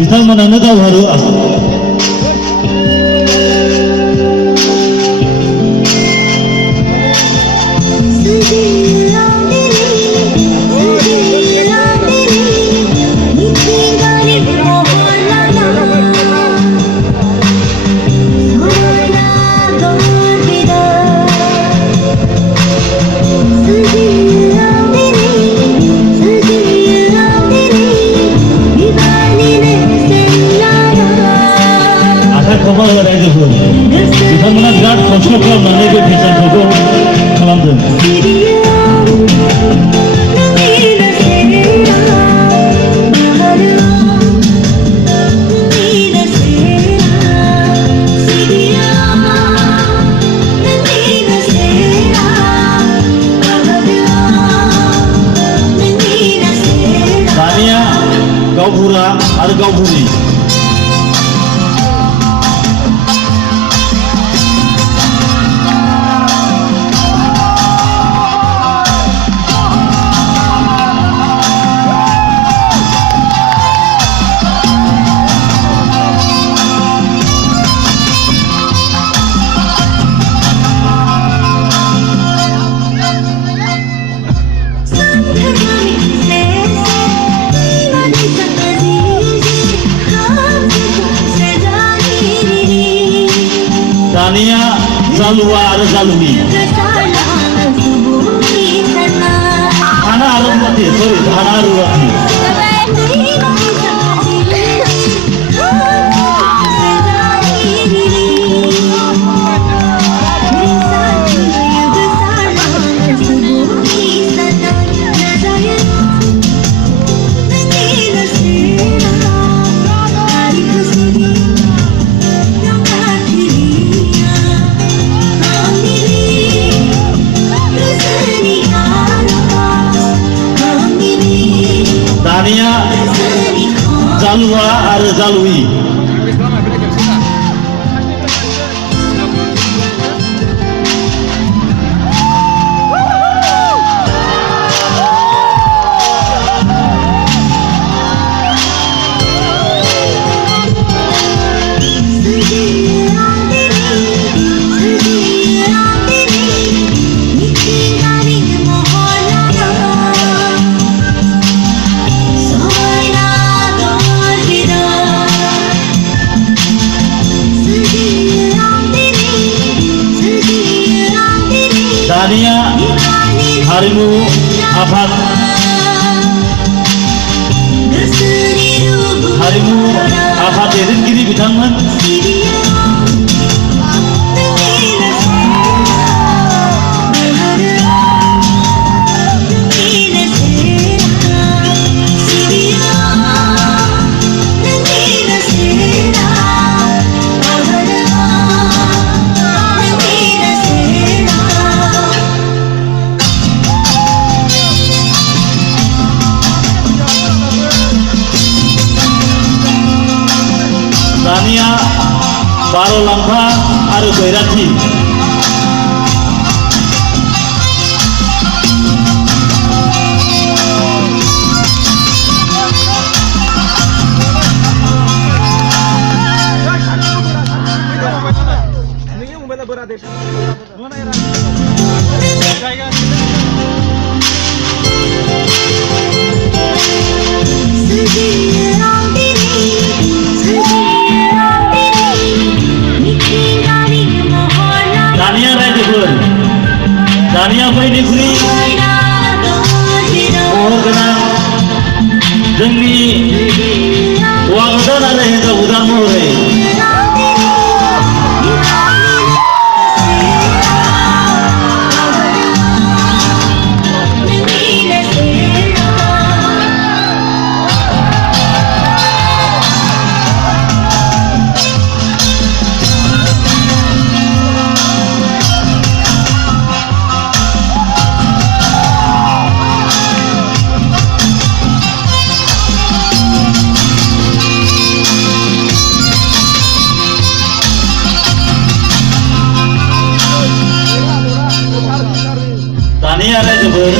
बिथांमोनानो दावहारु रायजोफोर बिथांमोना बिराद खस्थ' खालामनानै बे फेसानखौ खालामदों दानिया गावबुरा आरो गावबुरि दानिया जालुवा आरो जालुनि धाना आरो रुवाथि धाना आरो रुवाथि दानिया जालुवा आरो जालुई दानिया हारिमु आफाद दैदेनगिरि बिथांमोन दानिया बार' लांफा आरो बैराथि दानिया रायजोफोर दानिया बयनिख्रुइ महर गोनां जोंनि हौवा गोदान आरो हिनजाव गोदान महरै दानिया रायजोफोर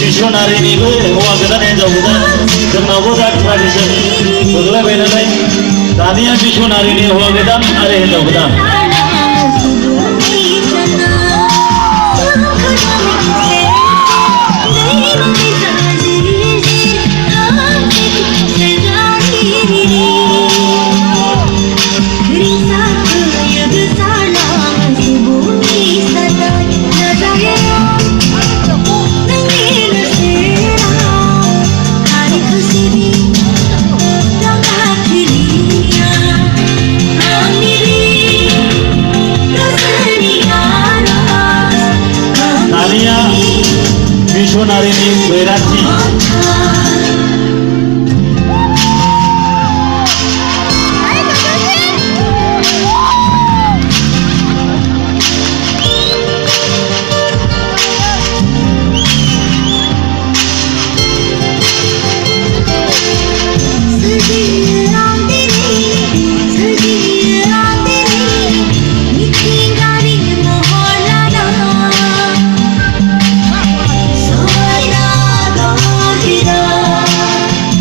मिसनारिनिबो हौवा गोदान हिनजाव गोदान जोंनावबो दा ट्रेडिसन बोग्लायबाय नालाय दानिया मिसनारिनि हौवा गोदान आरो हिनजाव गोदान मिसनारिनि बैराथि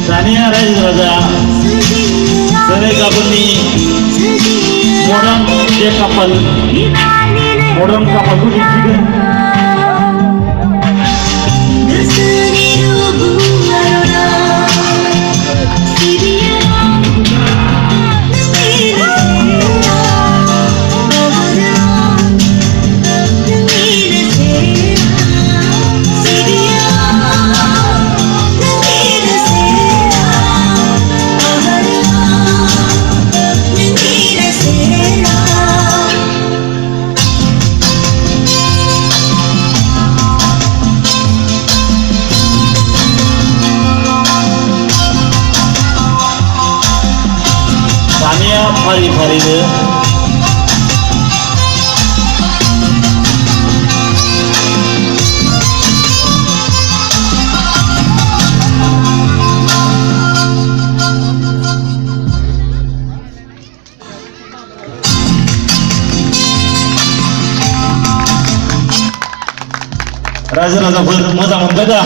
दानिया रायजो राजा दिनै गाबोननि मर्डान कापालखौ दिन्थिगोन दानिया फारि फारिनो रायजो राजाफोर मोजां मोनबाय दा